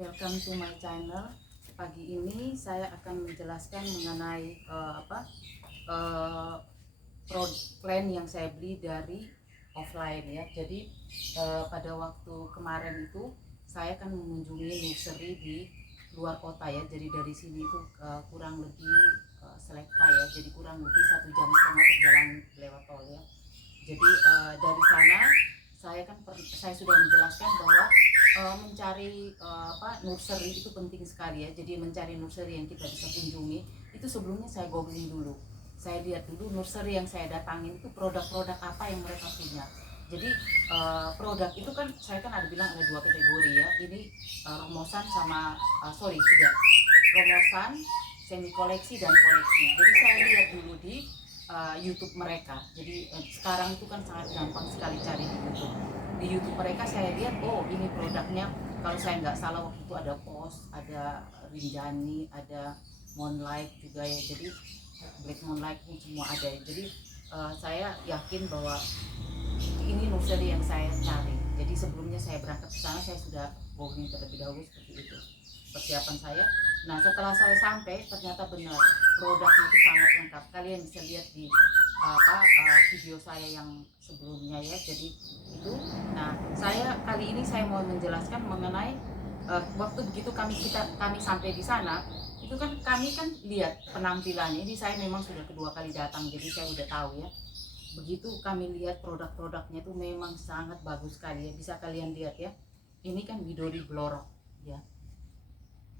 Welcome to my channel. Pagi ini saya akan menjelaskan mengenai uh, plan yang saya beli dari offline ya. Jadi pada waktu kemarin itu saya kan mengunjungi nursery di luar kota ya. Jadi dari sini itu kurang lebih Selekta ya. Jadi kurang lebih 1,5 jam perjalanan lewat tol ya. Jadi dari sana saya sudah menjelaskan bahwa mencari nursery itu penting sekali ya. Jadi mencari nursery yang kita bisa kunjungi itu sebelumnya saya googling dulu. Saya lihat dulu nursery yang saya datangin itu produk-produk apa yang mereka punya. Jadi produk itu kan saya kan ada bilang ada 2 kategori ya. Ini romosan sama tidak. Romosan, semi koleksi dan koleksi. Jadi saya lihat dulu di YouTube mereka. Jadi sekarang itu kan sangat gampang sekali cari di YouTube. Di YouTube mereka saya lihat, oh ini produknya. Kalau saya nggak salah waktu itu ada POS, ada Rinjani, ada Moonlight juga ya. Jadi Black Moonlight pun semua ada. Jadi saya yakin bahwa ini nursery yang saya cari. Jadi sebelumnya saya berangkat ke sana saya sudah googling terlebih dahulu seperti itu persiapan saya. Nah setelah saya sampai ternyata benar produknya itu sangat lengkap. Kalian bisa lihat di video saya yang sebelumnya ya. Jadi itu. Nah kali ini saya mau menjelaskan mengenai waktu begitu kami sampai di sana itu kan kami kan lihat penampilannya. Ini saya memang sudah kedua kali datang jadi saya udah tahu ya. Begitu kami lihat produk-produknya itu memang sangat bagus sekali ya. Bisa kalian lihat ya. Ini kan Widori Blorok ya.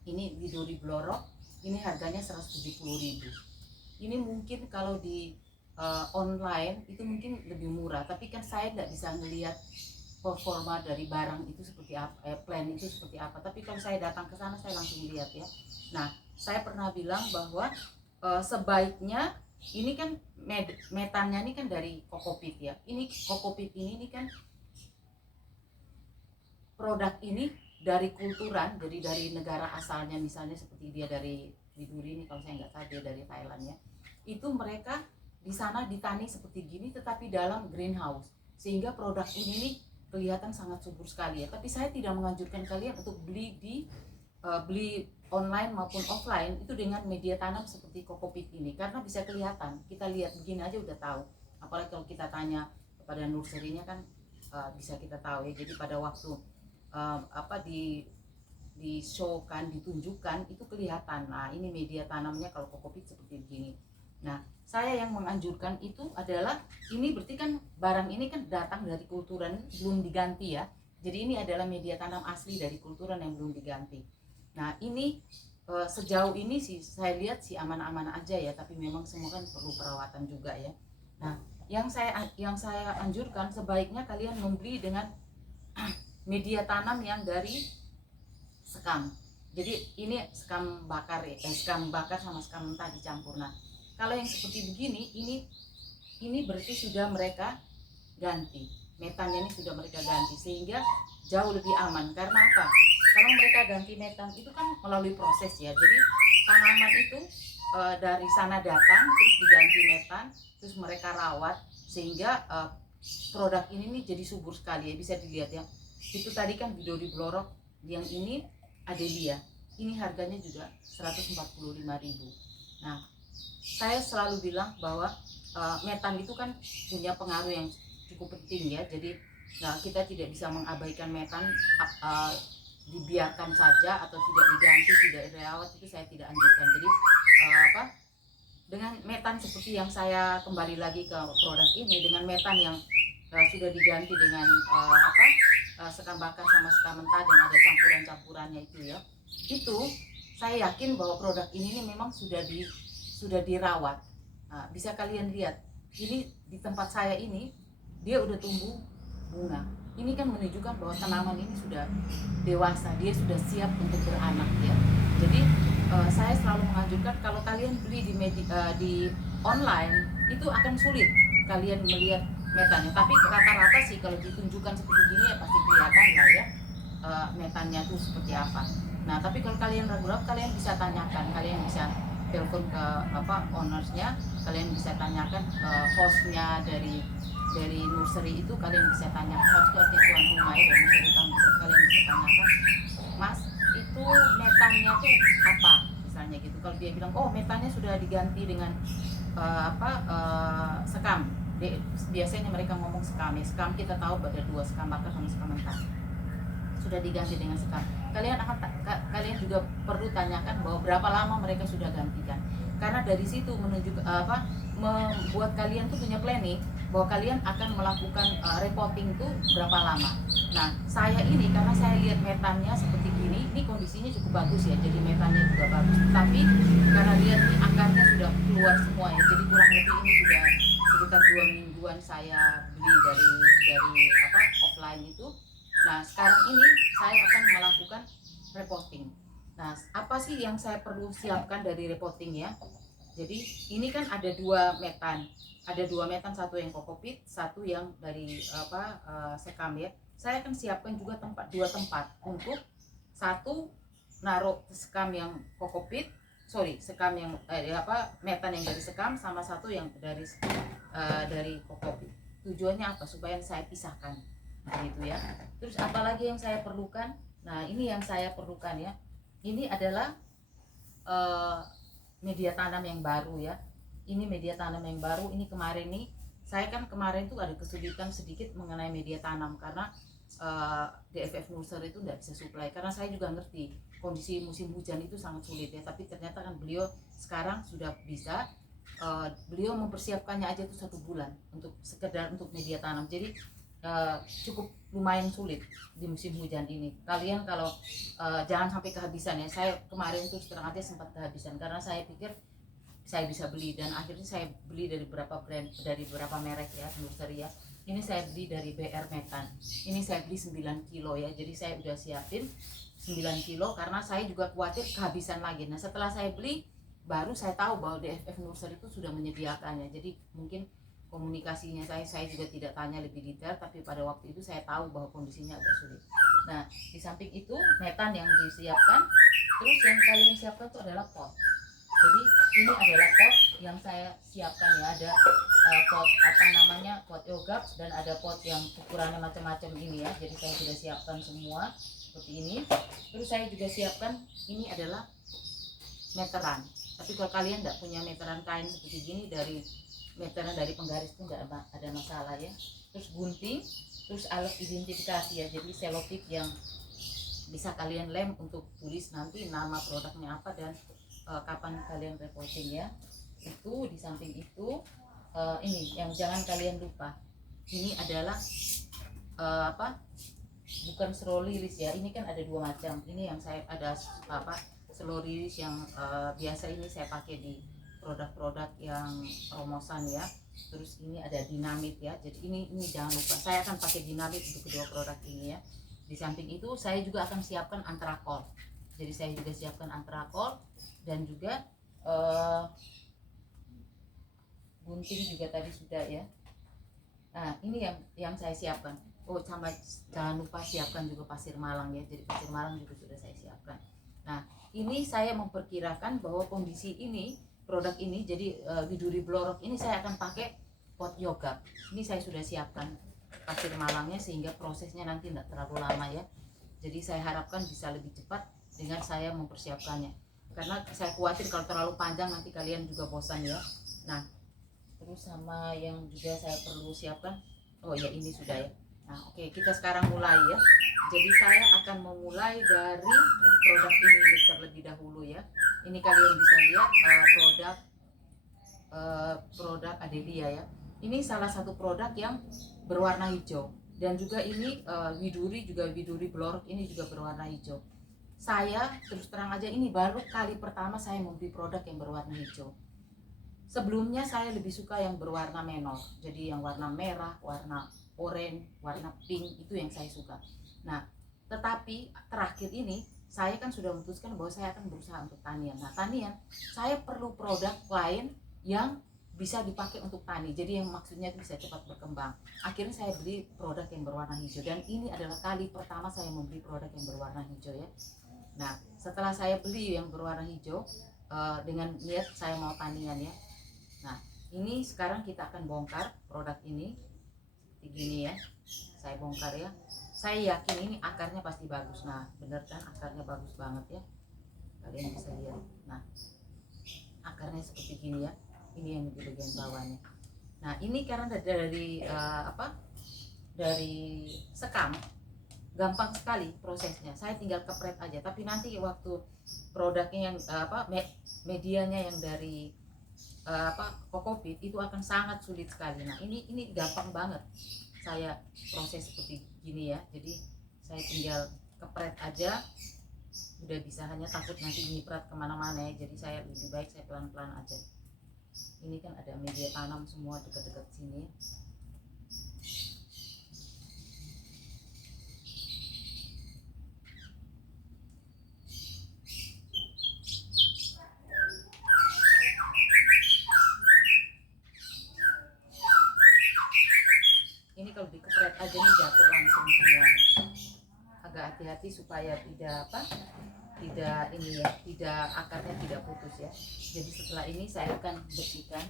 Ini Widori Blorok, ini harganya 170.000. Ini mungkin kalau di online itu mungkin lebih murah, tapi kan saya tidak bisa melihat performa dari barang itu seperti apa, plan itu seperti apa. Tapi kalau saya datang ke sana saya langsung lihat ya. Nah, saya pernah bilang bahwa sebaiknya ini kan metannya ini kan dari Kokopit ya. Ini Kokopit ini kan produk ini dari kulturan, jadi dari negara asalnya, misalnya seperti dia dari Widuri ini kalau saya nggak salah dia dari Thailand ya. Itu mereka di sana ditani seperti gini tetapi dalam greenhouse sehingga produk ini nih kelihatan sangat subur sekali ya. Tapi saya tidak menganjurkan kalian untuk beli online maupun offline itu dengan media tanam seperti Kokopit ini karena bisa kelihatan. Kita lihat begini aja udah tahu. Apalagi kalau kita tanya kepada nursery-nya kan bisa kita tahu ya. Jadi pada waktu di show kan ditunjukkan itu kelihatan. Nah ini media tanamnya kalau Kokopit seperti begini. Nah saya yang menganjurkan itu adalah ini berarti kan barang ini kan datang dari kulturan belum diganti ya. Jadi ini adalah media tanam asli dari kulturan yang belum diganti. Nah ini sejauh ini sih saya lihat sih aman-aman aja ya. Tapi memang semua kan perlu perawatan juga ya. Nah yang saya anjurkan sebaiknya kalian membeli dengan media tanam yang dari sekam. Jadi ini sekam bakar ya, sekam bakar sama sekam mentah dicampur. Nah, kalau yang seperti begini, ini berarti sudah mereka ganti. Metannya ini sudah mereka ganti sehingga jauh lebih aman. Karena apa? Kalau mereka ganti metan itu kan melalui proses ya. Jadi tanaman itu dari sana datang terus diganti metan, terus mereka rawat sehingga produk ini nih jadi subur sekali ya. Bisa dilihat ya. Itu tadi kan Widori Blorok, yang ini Adelia. Ini harganya juga 145.000. Nah, saya selalu bilang bahwa metan itu kan punya pengaruh yang cukup penting ya. Jadi kita tidak bisa mengabaikan metan, dibiarkan saja atau tidak diganti, tidak dirawat, itu saya tidak anjurkan. Jadi dengan metan seperti yang saya kembali lagi ke produk ini, dengan metan yang sudah diganti dengan sekam bakar sama sekam mentah dan ada campurannya itu ya. Itu saya yakin bahwa produk ini memang sudah dirawat. Nah, bisa kalian lihat ini di tempat saya ini dia udah tumbuh bunga. Ini kan menunjukkan bahwa tanaman ini sudah dewasa, dia sudah siap untuk beranak ya. Jadi saya selalu menganjurkan kalau kalian beli di online itu akan sulit kalian melihat metannya. Tapi rata-rata sih kalau ditunjukkan seperti gini ya pasti kelihatan lah ya metannya tuh seperti apa. Nah tapi kalau kalian ragu-ragu kalian bisa tanyakan, kalian bisa telepon ke ownersnya, kalian bisa tanyakan hostnya dari nursery itu, kalian bisa tanyakan host itu artinya tuan rumah ya, dari nursery kalian bisa tanyakan, Mas itu itu metannya tuh apa misalnya gitu. Kalau dia bilang oh metannya sudah diganti dengan sekam. Biasanya mereka ngomong sekam ya. Sekam kita tahu ada dua, sekam bakar sama sekam mentah. Sudah diganti dengan sekam. Kalian juga perlu tanyakan bahwa berapa lama mereka sudah gantikan. Karena dari situ menunjuk membuat kalian tuh punya planning bahwa kalian akan melakukan reporting tuh berapa lama. Nah, saya ini karena saya lihat metannya seperti ini kondisinya cukup bagus ya. Jadi metannya juga bagus. Tapi karena lihat ini akarnya sudah keluar semua ya. Jadi kurang lebih ini sudah sekitar 2 mingguan saya beli dari offline itu. Nah, sekarang ini saya akan melakukan reporting. Nah, apa sih yang saya perlu siapkan dari reporting ya? Jadi ini kan ada 2 metan. Ada 2 metan, satu yang kokopit, satu yang dari sekam ya. Saya akan siapkan juga 2 tempat untuk satu naruh sekam yang kokopit, sekam yang metan yang dari sekam sama satu yang dari kokopit. Tujuannya apa? Supaya saya pisahkan gitu ya. Terus apalagi yang saya perlukan? Nah, ini yang saya perlukan ya. Ini adalah media tanam yang baru ya. Ini media tanam yang baru. Ini kemarin nih, saya kan kemarin tuh ada kesulitan sedikit mengenai media tanam karena DFF Nursery itu tidak bisa supply. Karena saya juga ngerti kondisi musim hujan itu sangat sulit ya. Tapi ternyata kan beliau sekarang sudah bisa. Beliau mempersiapkannya aja tuh 1 bulan untuk sekedar untuk media tanam. Jadi cukup lumayan sulit di musim hujan ini. Kalian kalau jangan sampai kehabisan ya. Saya kemarin tuh terang aja sempat kehabisan karena saya pikir saya bisa beli, dan akhirnya saya beli dari beberapa brand, dari beberapa merek ya, nursery ya. Ini saya beli dari BR Metan. Ini saya beli 9 kilo ya. Jadi saya udah siapin 9 kilo karena saya juga khawatir kehabisan lagi. Nah, setelah saya beli baru saya tahu bahwa DFF Nursery itu sudah menyediakannya. Jadi mungkin komunikasinya saya juga tidak tanya lebih detail, tapi pada waktu itu saya tahu bahwa kondisinya agak sulit. Nah, di samping itu metan yang disiapkan, terus yang kalian siapkan itu adalah pot. Jadi ini adalah pot yang saya siapkan ya. Ada pot pot yogurt, dan ada pot yang ukurannya macam-macam ini ya. Jadi saya sudah siapkan semua seperti ini. Terus saya juga siapkan ini adalah meteran. Tapi kalau kalian tidak punya meteran kain seperti gini, meteran dari penggaris itu tidak ada masalah ya. Terus gunting, terus alat identifikasi ya. Jadi selotip yang bisa kalian lem untuk tulis nanti nama produknya apa dan kapan kalian reporting ya. Itu di samping itu ini yang jangan kalian lupa. Ini adalah bukan slow release ya. Ini kan ada 2 macam. Ini yang saya ada slow release yang biasa ini saya pakai di produk-produk yang promosan ya. Terus ini ada dinamit ya. Jadi ini jangan lupa. Saya akan pakai dinamit untuk kedua produk ini ya. Di samping itu saya juga akan siapkan antrakol. Jadi saya juga siapkan antrakol dan juga gunting juga tadi sudah ya. Nah, ini yang saya siapkan. Oh, sama jangan lupa siapkan juga pasir malang ya. Jadi pasir malang juga sudah saya siapkan. Nah, ini saya memperkirakan bahwa kondisi ini, produk ini, jadi Widuri Blorok ini saya akan pakai pot yogurt. Ini saya sudah siapkan pasir malangnya sehingga prosesnya nanti tidak terlalu lama ya. Jadi saya harapkan bisa lebih cepat dengan saya mempersiapkannya. Karena saya khawatir kalau terlalu panjang nanti kalian juga bosan ya. Nah, terus sama yang juga saya perlu siapkan, oh ya ini sudah ya. Nah, oke, kita sekarang mulai ya. Jadi saya akan memulai dari produk ini terlebih dahulu ya. Ini kalian bisa lihat produk Adelia ya. Ini salah satu produk yang berwarna hijau, dan juga ini Widuri Blorok ini juga berwarna hijau. Saya terus terang aja ini baru kali pertama saya membeli produk yang berwarna hijau. Sebelumnya saya lebih suka yang berwarna menor, jadi yang warna merah, warna oranye, warna pink, itu yang saya suka. Nah, tetapi terakhir ini saya kan sudah memutuskan bahwa saya akan berusaha untuk tanian. Nah, tanian saya perlu produk lain yang bisa dipakai untuk tani, jadi yang maksudnya bisa cepat berkembang. Akhirnya saya beli produk yang berwarna hijau, dan ini adalah kali pertama saya membeli produk yang berwarna hijau ya. Nah, setelah saya beli yang berwarna hijau dengan niat saya mau tanian ya. Nah, ini sekarang kita akan bongkar produk ini seperti gini ya. Saya bongkar ya. saya yakin ini akarnya pasti bagus. Nah bener kan, akarnya bagus banget ya, kalian bisa lihat. Nah akarnya seperti gini ya, ini yang di bagian bawahnya. Nah ini karena dari dari sekam, gampang sekali prosesnya. Saya tinggal kepret aja. Tapi nanti waktu produknya yang medianya yang dari kokopit itu akan sangat sulit sekali. Nah ini gampang banget saya proses seperti gini ya. Jadi saya tinggal kepret aja, udah bisa. Hanya takut nanti nyiprat kemana-mana ya. Jadi saya lebih baik saya pelan-pelan aja. Ini kan ada media tanam semua dekat-dekat sini. Ini kalau dikepret aja nih jatuh langsung semua. Agak hati-hati supaya tidak tidak akarnya tidak putus ya. Jadi setelah ini saya akan bersihkan.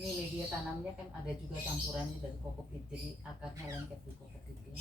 Ini media tanamnya kan ada juga campurannya dari kokopit, jadi akarnya lengket di kokopit ya.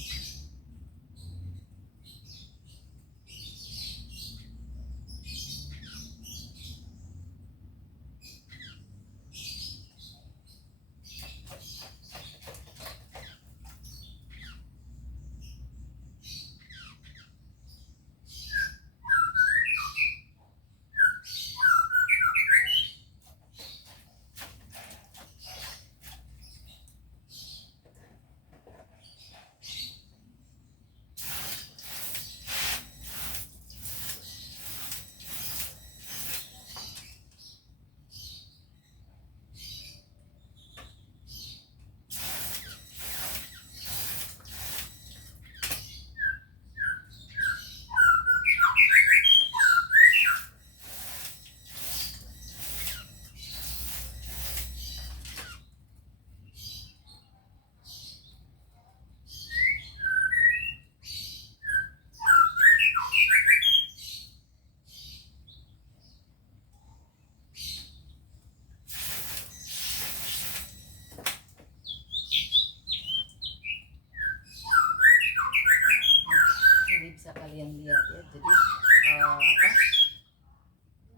Bisa kalian lihat ya. Jadi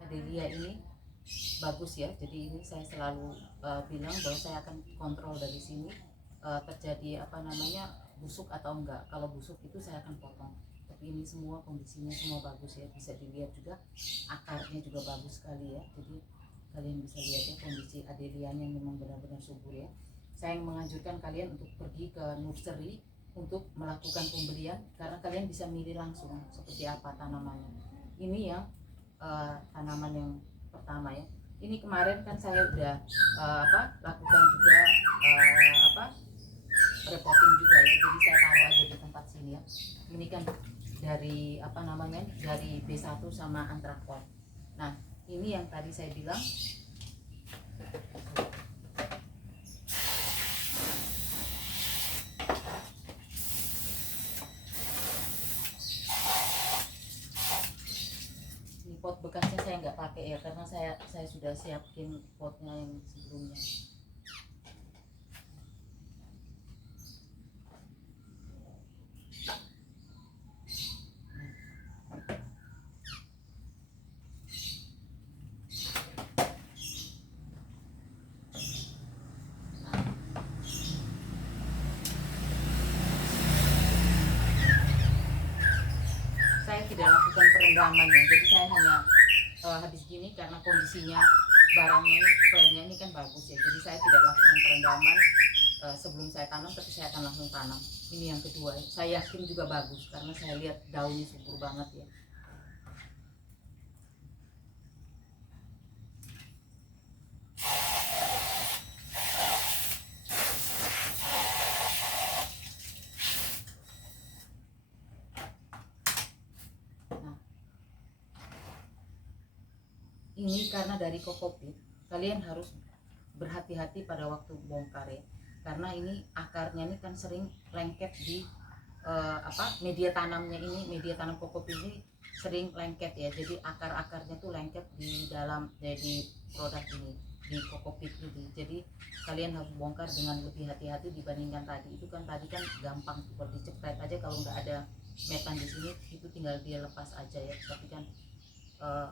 adelia ini bagus ya. Jadi ini saya selalu bilang bahwa saya akan kontrol dari sini terjadi busuk atau enggak. Kalau busuk itu saya akan potong. Tapi ini semua kondisinya semua bagus ya. Bisa dilihat juga akarnya juga bagus sekali ya. Jadi kalian bisa lihat ya kondisi adelianya memang benar-benar subur ya. Saya menganjurkan kalian untuk pergi ke nursery untuk melakukan pembelian, karena kalian bisa milih langsung seperti apa tanamannya. Ini yang tanaman yang pertama ya. Ini kemarin kan saya udah lakukan juga repotting juga ya. Jadi saya taruh aja di tempat sini ya. Ini kan dari dari B1 sama antrakot. Nah ini yang tadi saya bilang pot bekasnya saya nggak pakai ya, karena saya sudah siapin potnya yang sebelumnya. Saya tidak lakukan perendamannya. Jadi saya hanya habis gini karena kondisinya barangnya ini, plannya ini kan bagus ya, jadi saya tidak lakukan perendaman sebelum saya tanam, tapi saya akan langsung tanam. Ini yang kedua, saya yakin juga bagus karena saya lihat daunnya subur banget ya. Nah, ini karena dari kokopit, kalian harus berhati-hati pada waktu bongkar ya, karena ini akarnya ini kan sering lengket di media tanamnya ini, media tanam kokopit ini sering lengket ya, jadi akar-akarnya tuh lengket di dalam di produk ini, di kokopit ini. Jadi kalian harus bongkar dengan lebih hati-hati dibandingkan tadi. Itu kan tadi kan gampang, kalau dicepret aja, kalau nggak ada metan di sini itu tinggal dia lepas aja ya. Tapi kan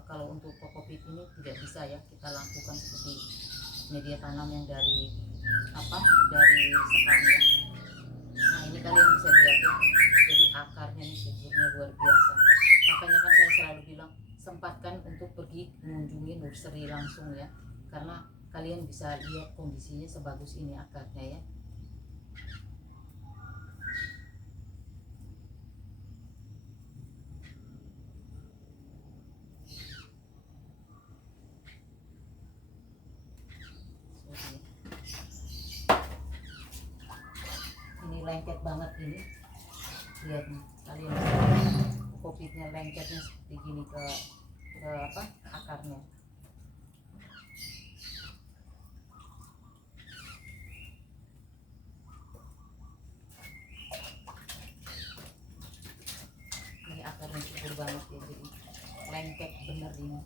kalau untuk kokopit ini tidak bisa ya kita lakukan seperti media tanam yang dari sekam ya. Nah ini kalian bisa lihat ya, jadi akarnya ini suburnya luar biasa. Makanya kan saya selalu bilang sempatkan untuk pergi mengunjungi nursery langsung ya, karena kalian bisa lihat kondisinya sebagus ini akarnya ya. Ini lengket banget ini, lihat nih kalian, kokopitnya lengketnya seperti gini ke akarnya. Ini akarnya subur banget ya, jadi lengket bener ini.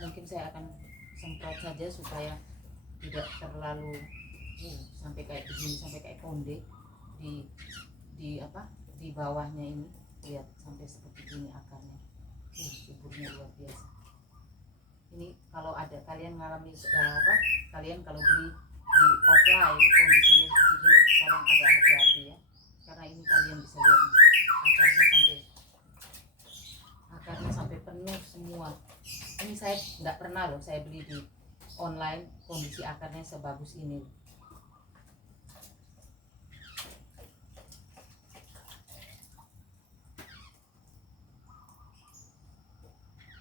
Mungkin saya akan semprot saja supaya tidak terlalu sampai kayak begini, sampai kayak konde di bawahnya ini. Lihat sampai seperti gini akarnya, suburnya luar biasa. Ini kalau ada kalian ngalami kalian kalau beli di offline kondisinya seperti gini, tolong agak hati-hati ya, karena ini kalian bisa lihat akarnya sampai penuh semua. Ini saya nggak pernah loh saya beli di online kondisi akarnya sebagus ini.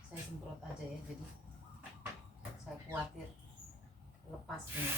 Saya semprot aja ya, jadi saya khawatir lepas ini.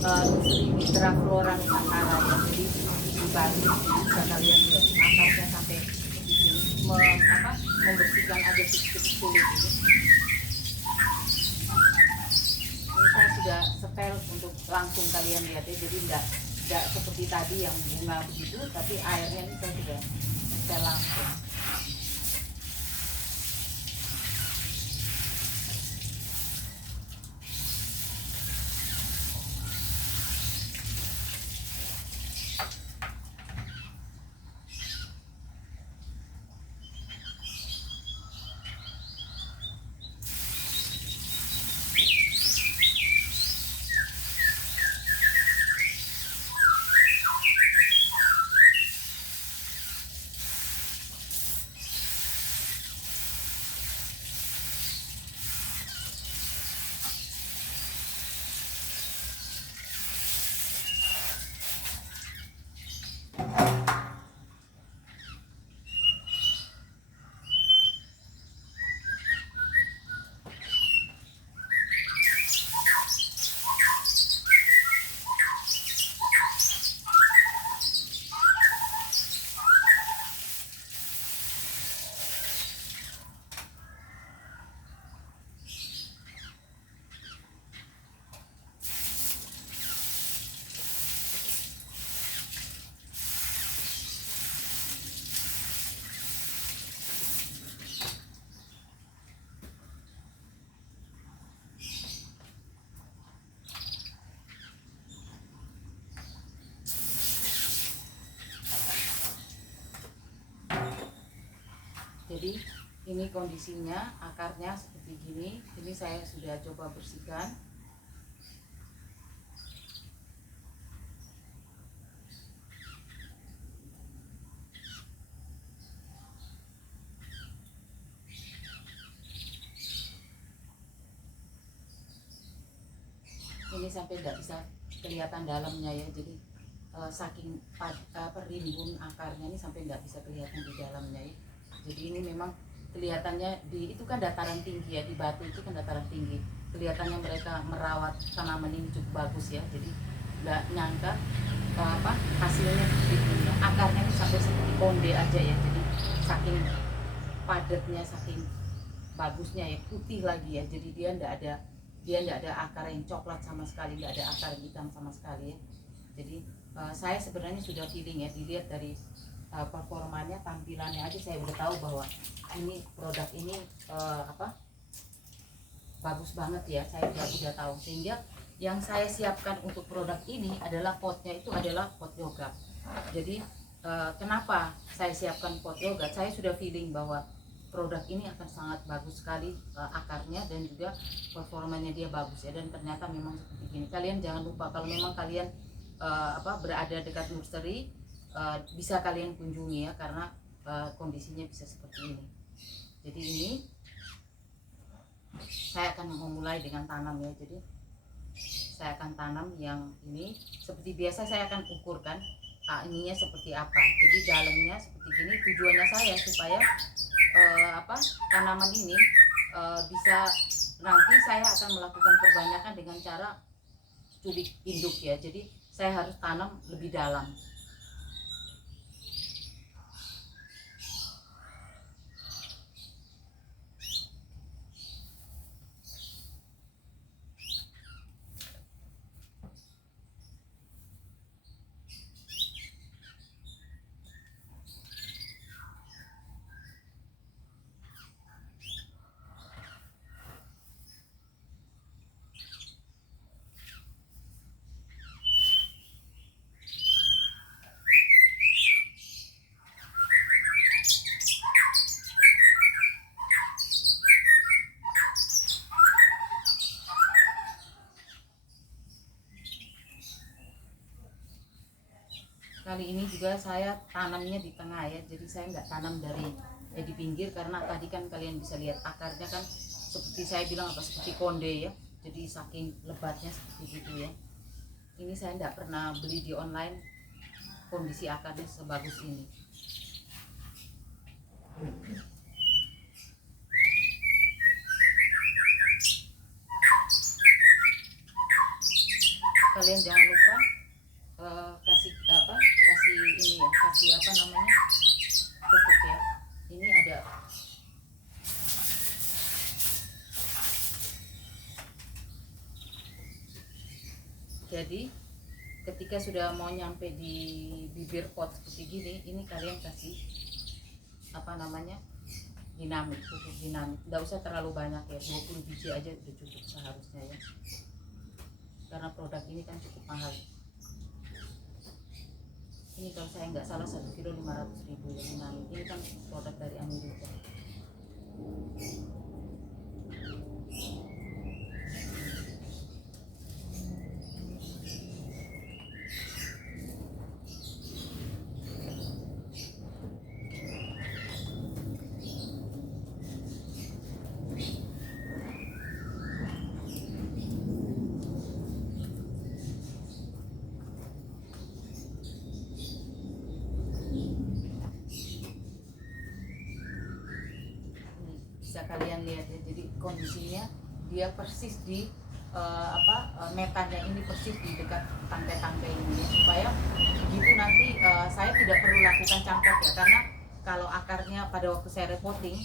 Nursery Mitra Flora Nusantara ya, jadi di Bali bisa kalian lihat akarnya sampai membersihkan aja titik-titik kulit ini. Ini saya sudah setel untuk langsung kalian lihat ya, jadi tidak seperti tadi yang bunga begitu, tapi airnya ini saya sudah setel langsung. Ini kondisinya, akarnya seperti gini. Ini saya sudah coba bersihkan. Ini sampai tidak bisa kelihatan dalamnya ya, jadi saking rimbun akarnya ini sampai nggak bisa kelihatan di dalamnya ya. Jadi ini memang kelihatannya itu kan dataran tinggi ya, di Batu itu kan dataran tinggi, kelihatannya mereka merawat tanaman ini cukup bagus ya. Jadi nggak nyangka hasilnya seperti ini ya. Akarnya itu sampai seperti konde aja ya, jadi saking padatnya, saking bagusnya ya, putih lagi ya. Jadi dia nggak ada akar yang coklat sama sekali, nggak ada akar hitam sama sekali ya. Jadi saya sebenarnya sudah feeling ya, dilihat dari performanya, tampilannya aja saya udah tahu bahwa ini produk ini bagus banget ya. Saya udah tahu, sehingga yang saya siapkan untuk produk ini adalah potnya, itu adalah pot yogurt. Jadi kenapa saya siapkan pot yogurt? Saya sudah feeling bahwa produk ini akan sangat bagus sekali akarnya, dan juga performanya dia bagus ya. Dan ternyata memang seperti ini. Kalian jangan lupa, kalau memang kalian berada dekat nursery, bisa kalian kunjungi ya, karena kondisinya bisa seperti ini. Jadi ini saya akan memulai dengan tanam ya. Jadi saya akan tanam yang ini seperti biasa. Saya akan ukurkan ininya seperti apa. Jadi dalamnya seperti gini. Tujuannya saya supaya tanaman ini bisa, nanti saya akan melakukan perbanyakan dengan cara culik induk ya. Jadi saya harus tanam lebih dalam. Kali ini juga saya tanamnya di tengah ya, jadi saya nggak tanam di pinggir, karena tadi kan kalian bisa lihat akarnya kan seperti saya bilang seperti konde ya. Jadi saking lebatnya seperti itu ya. Ini saya nggak pernah beli di online kondisi akarnya sebagus ini. Kalian jangan lupa kasih ini ya, kasih pupuk ya. Ini ada jadi ketika sudah mau nyampe di bibir pot seperti gini, ini kalian kasih dinamit, pupuk dinamit. Nggak usah terlalu banyak ya, 20 biji aja udah cukup seharusnya ya, karena produk ini kan cukup mahal. Ini kalau saya nggak salah 1 kilo 500.000 ya dinamit. Ini kan produk dari Amerika. Bisa kalian lihat ya, jadi kondisinya dia persis di metannya ini persis di dekat tangkai-tangkai ini ya, supaya begitu nanti saya tidak perlu lakukan cangkok ya, karena kalau akarnya pada waktu saya repotting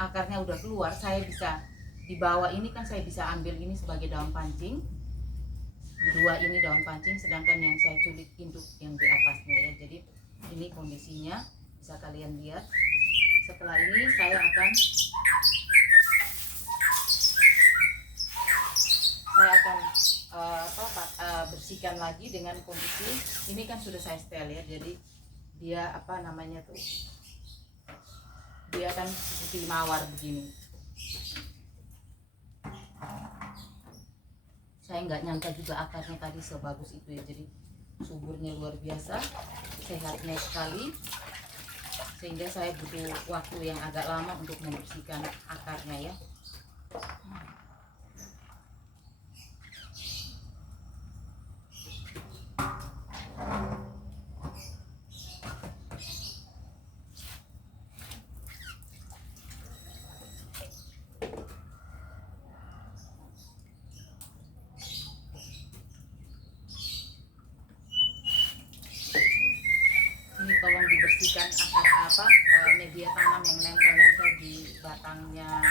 akarnya udah keluar, saya bisa di bawah ini kan saya bisa ambil ini sebagai daun pancing, dua ini daun pancing, sedangkan yang saya culik induk yang di atasnya ya. Jadi ini kondisinya bisa kalian lihat. Setelah ini saya akan bersihkan lagi dengan kondisi ini kan sudah saya setel ya. Jadi dia dia akan seperti mawar begini. Saya nggak nyangka juga akarnya tadi sebagus itu ya, jadi suburnya luar biasa, sehatnya sekali, sehingga saya butuh waktu yang agak lama untuk membersihkan akarnya ya. Ini tolong dibersihkan akar media tanam yang nempel-nempel di batangnya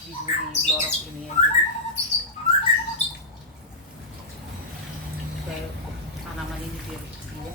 di duri blorok ini ya, jadi supaya tanaman ini biar bersih ya.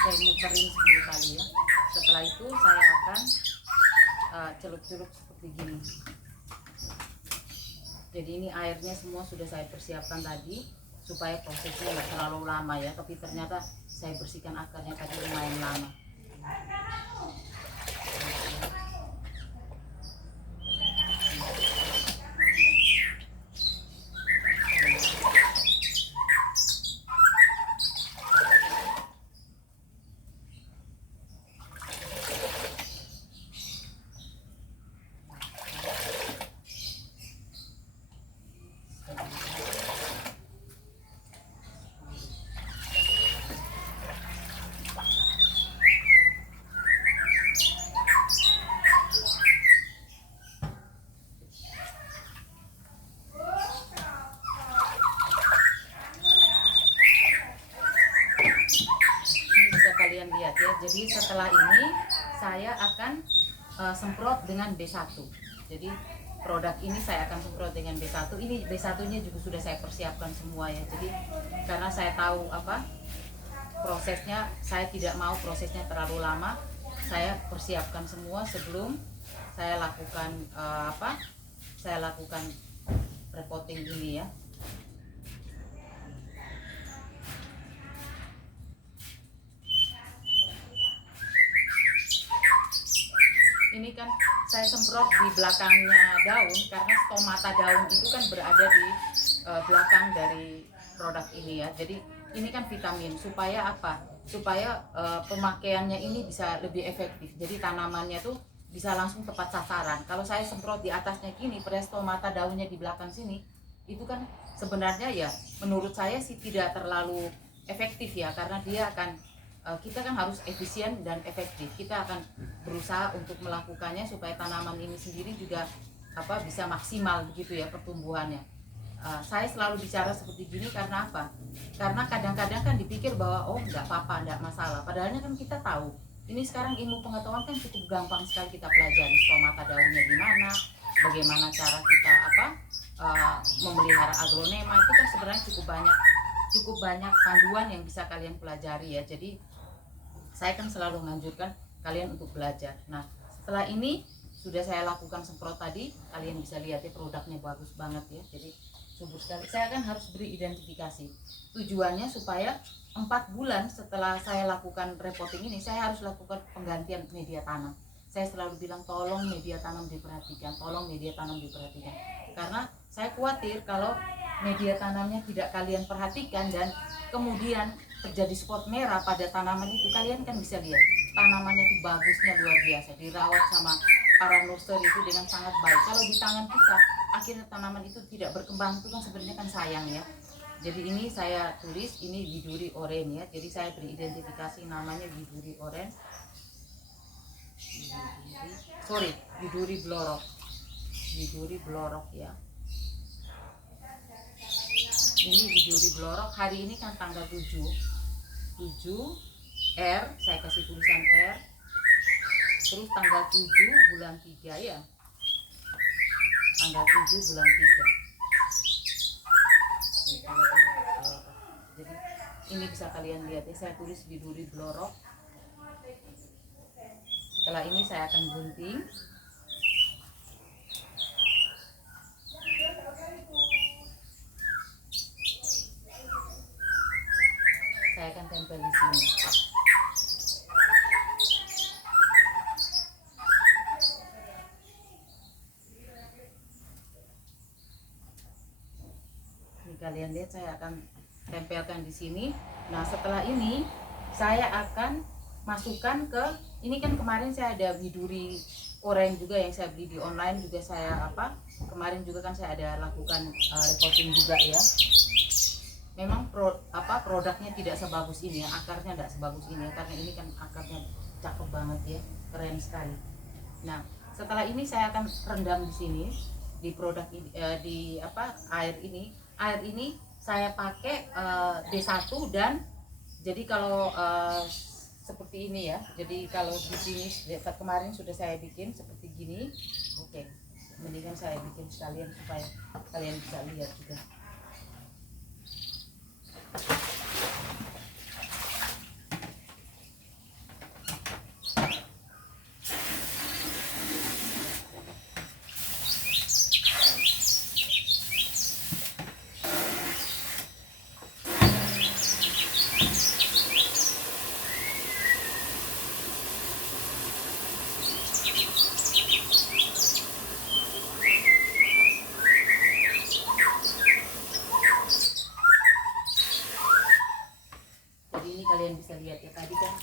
Saya muterin 10 kali ya. Setelah itu saya akan celup-celup seperti gini. Jadi ini airnya semua sudah saya persiapkan tadi supaya prosesnya nggak terlalu lama ya, tapi ternyata saya bersihkan akarnya tadi lumayan lama. Lihat ya, jadi setelah ini saya akan semprot dengan B1. Jadi produk ini saya akan semprot dengan B1. Ini B1 nya juga sudah saya persiapkan semua ya, jadi karena saya tahu prosesnya, saya tidak mau prosesnya terlalu lama, saya persiapkan semua sebelum saya lakukan repotting ini ya. Ini kan saya semprot di belakangnya daun karena stomata daun itu kan berada di belakang dari produk ini ya. Jadi ini kan vitamin supaya apa? Supaya pemakaiannya ini bisa lebih efektif. Jadi tanamannya tuh bisa langsung tepat sasaran. Kalau saya semprot di atasnya gini, pada stomata daunnya di belakang sini, itu kan sebenarnya ya menurut saya sih tidak terlalu efektif ya, karena dia akan kita kan harus efisien dan efektif. Kita akan berusaha untuk melakukannya supaya tanaman ini sendiri juga bisa maksimal begitu ya pertumbuhannya. Saya selalu bicara seperti gini karena apa? Karena kadang-kadang kan dipikir bahwa oh nggak apa-apa, nggak masalah. Padahalnya kan kita tahu. Ini sekarang ilmu pengetahuan kan cukup gampang sekali kita pelajari, stomata daunnya di mana, bagaimana cara kita memelihara aglonema, itu kan sebenarnya cukup banyak panduan yang bisa kalian pelajari ya. Jadi saya kan selalu menganjurkan kalian untuk belajar. Nah, setelah ini sudah saya lakukan semprot tadi, kalian bisa lihat ya produknya bagus banget ya. Jadi subur sekali. Saya kan harus beri identifikasi. Tujuannya supaya 4 bulan setelah saya lakukan repotting ini, saya harus lakukan penggantian media tanam. Saya selalu bilang tolong media tanam diperhatikan, tolong media tanam diperhatikan. Karena saya khawatir kalau media tanamnya tidak kalian perhatikan dan kemudian terjadi spot merah pada tanaman itu, kalian kan bisa lihat tanamannya itu bagusnya luar biasa, dirawat sama para nursery itu dengan sangat baik. Kalau di tangan kita akhirnya tanaman itu tidak berkembang, itu kan sebenarnya kan sayang ya. Jadi ini saya tulis ini Widuri Oren ya. Jadi saya beri identifikasi namanya Widuri Oren. Widuri Blorok. Widuri Blorok ya. Ini Widuri Blorok. Hari ini kan tanggal 7 R, saya kasih tulisan R. Terus tanggal 7 bulan 3 ya. Tanggal 7 bulan 3. Jadi ini bisa kalian lihat ya, saya tulis Widuri Blorok. Setelah ini saya akan gunting. Saya akan tempel di sini. Ini kalian lihat, saya akan tempelkan di sini. Nah, setelah ini saya akan masukkan ke ini, kan kemarin saya ada Widuri Oren juga yang saya beli di online juga, saya kemarin juga kan saya ada lakukan reporting juga ya. Memang produknya tidak sebagus ini ya, akarnya tidak sebagus ini ya, karena ini kan akarnya cakep banget ya, keren sekali. Nah, setelah ini saya akan rendam di sini di produk ini, air ini. Air ini saya pakai D1 dan jadi kalau seperti ini ya. Jadi kalau di sini kemarin sudah saya bikin seperti gini. Oke. Mendingan saya bikin sekalian supaya kalian bisa lihat juga. Kalian bisa lihat ya, tadi kan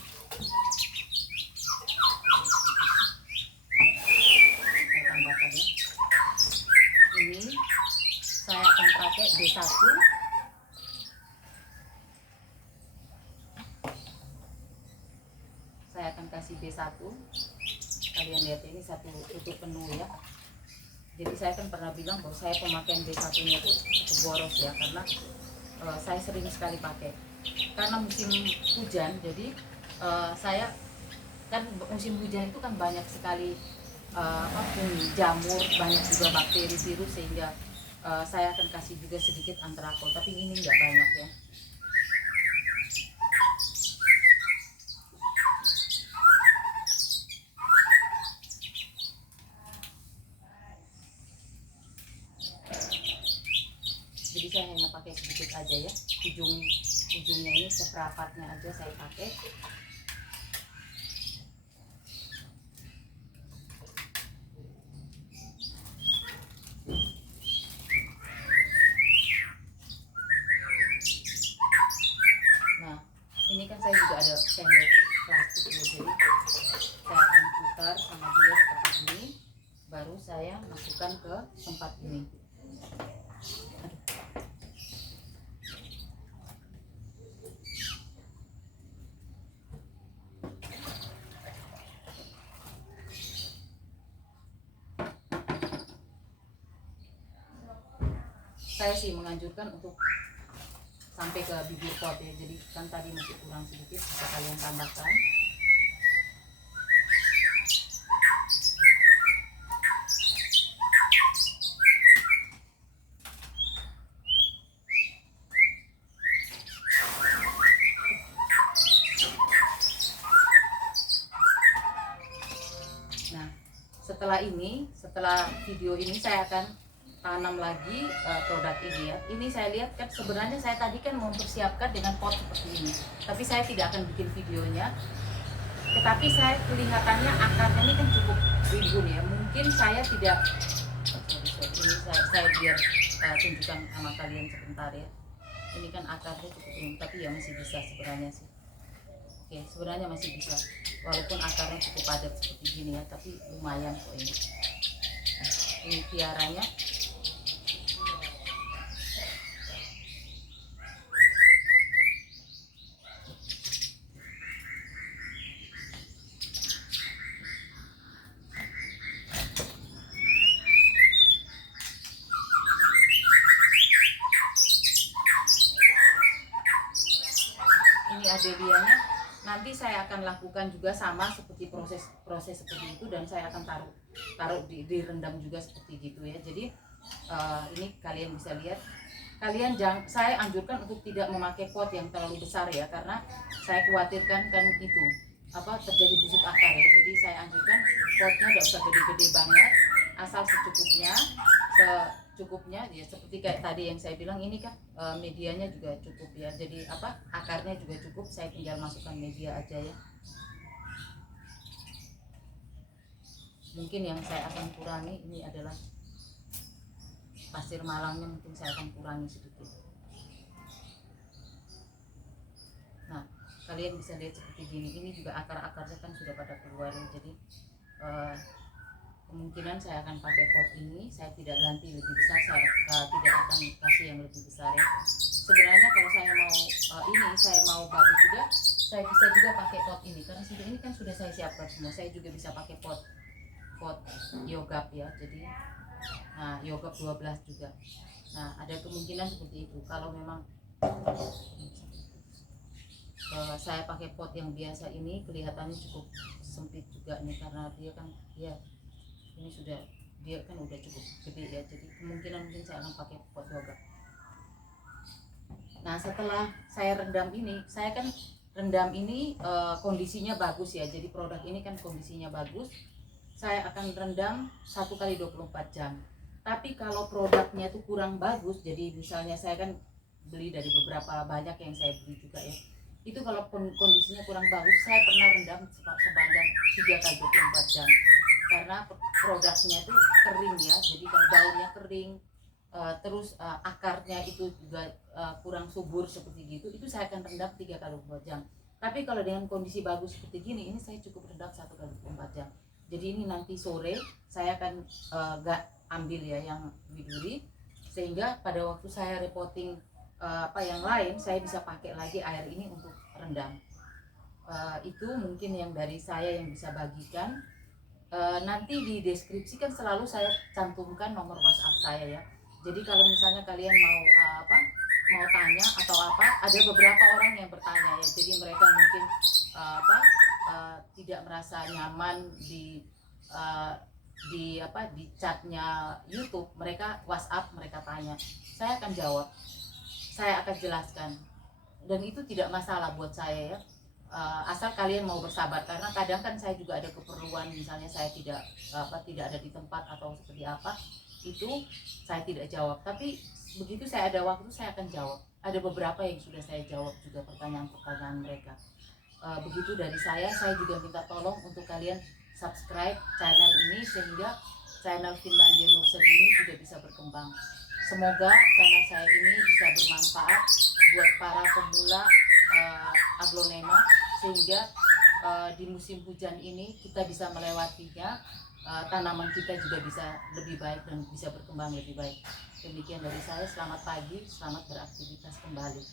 saya tambahkan ya. Ini saya akan pakai B1. Saya akan kasih B1. Kalian lihat ini satu tutup penuh ya. Jadi saya kan pernah bilang bahwa saya pemakaian B1-nya itu cukup boros ya, karena saya sering sekali pakai. Karena musim hujan, jadi saya kan musim hujan itu kan banyak sekali jamur, banyak juga bakteri, virus, sehingga saya akan kasih juga sedikit antrakol, tapi ini enggak banyak ya. Jadi saya hanya pakai sedikit aja ya, ujungnya ini seperempatnya aja saya pakai. Nah, ini kan saya juga ada sendok plastik ya, jadi saya akan putar sama dia seperti ini, baru saya masukkan ke tempat ini. Saya sih menganjurkan untuk sampai ke bibir pot ya, jadi kan tadi masih kurang sedikit, bisa kalian tambahkan. Nah, setelah video ini saya akan tanam lagi produk ini ya. Ini saya lihat kan sebenarnya saya tadi kan mempersiapkan dengan pot seperti ini, tapi saya tidak akan bikin videonya. Tetapi saya kelihatannya akarnya ini kan cukup rimbun ya. Mungkin saya tidak ini saya biar tunjukkan sama kalian sebentar ya. Ini kan akarnya cukup rimbun, tapi ya masih bisa sebenarnya sih. Oke, sebenarnya masih bisa, walaupun akarnya cukup padat seperti gini ya, tapi lumayan kok ini. Nah, ini tiaranya Adelianya, nanti saya akan lakukan juga sama seperti proses seperti itu, dan saya akan taruh direndam juga seperti gitu ya. Jadi ini kalian bisa lihat. Saya anjurkan untuk tidak memakai pot yang terlalu besar ya, karena saya khawatirkan kan itu terjadi busuk akar ya. Jadi saya anjurkan potnya tidak usah gede-gede banget, asal secukupnya ya, seperti kayak tadi yang saya bilang ini kan medianya juga cukup ya. Jadi akarnya juga cukup, saya tinggal masukkan media aja ya. Mungkin yang saya akan kurangi ini adalah pasir malangnya, mungkin saya akan kurangi sedikit. Nah, kalian bisa lihat seperti gini. Ini juga akar-akarnya kan sudah pada keluar ya. Jadi kemungkinan saya akan pakai pot ini. Saya tidak ganti lebih besar, saya tidak akan kasih yang lebih besar ya. Sebenarnya kalau saya mau bagus juga, saya bisa juga pakai pot ini, karena ini kan sudah saya siapkan semua. Saya juga bisa pakai pot yogurt ya. Jadi yogurt 12 juga. Nah, ada kemungkinan seperti itu. Kalau memang saya pakai pot yang biasa ini, kelihatannya cukup sempit juga nih, karena dia kan udah cukup gede ya. Jadi kemungkinan mungkin saya akan pakai pot yogurt. Nah, setelah saya rendam ini, kondisinya bagus ya. Jadi produk ini kan kondisinya bagus. Saya akan rendam 1 kali 24 jam. Tapi kalau produknya itu kurang bagus, jadi misalnya saya kan beli dari beberapa banyak yang saya beli juga ya, itu kalau kondisinya kurang bagus, saya pernah rendam sepanjang 3 kali 24 jam, karena produknya itu kering ya. Jadi kalau daunnya kering, terus akarnya itu juga kurang subur seperti gitu, itu saya akan rendam 3 kali 24 jam. Tapi kalau dengan kondisi bagus seperti gini, ini saya cukup rendam 1 kali 24 jam. Jadi ini nanti sore saya akan ambil ya yang biduri, sehingga pada waktu saya reporting yang lain, saya bisa pakai lagi air ini untuk rendam. Itu mungkin yang dari saya yang bisa bagikan. Nanti di deskripsi kan selalu saya cantumkan nomor WhatsApp saya ya. Jadi kalau misalnya kalian mau tanya atau ada beberapa orang yang bertanya ya. Jadi mereka mungkin tidak merasa nyaman di chatnya YouTube, mereka WhatsApp, mereka tanya, saya akan jawab, saya akan jelaskan, dan itu tidak masalah buat saya ya. Asal kalian mau bersabar, karena kadang kan saya juga ada keperluan, misalnya saya tidak ada di tempat atau seperti apa, itu saya tidak jawab. Tapi begitu saya ada waktu, saya akan jawab. Ada beberapa yang sudah saya jawab juga pertanyaan-pertanyaan mereka. Begitu dari saya juga minta tolong untuk kalian subscribe channel ini, sehingga channel Finlandia Nursery ini juga bisa berkembang. Semoga channel saya ini bisa bermanfaat buat para pemula aglonema, sehingga di musim hujan ini kita bisa melewatinya, tanaman kita juga bisa lebih baik dan bisa berkembang lebih baik. Demikian dari saya, selamat pagi, selamat beraktivitas kembali.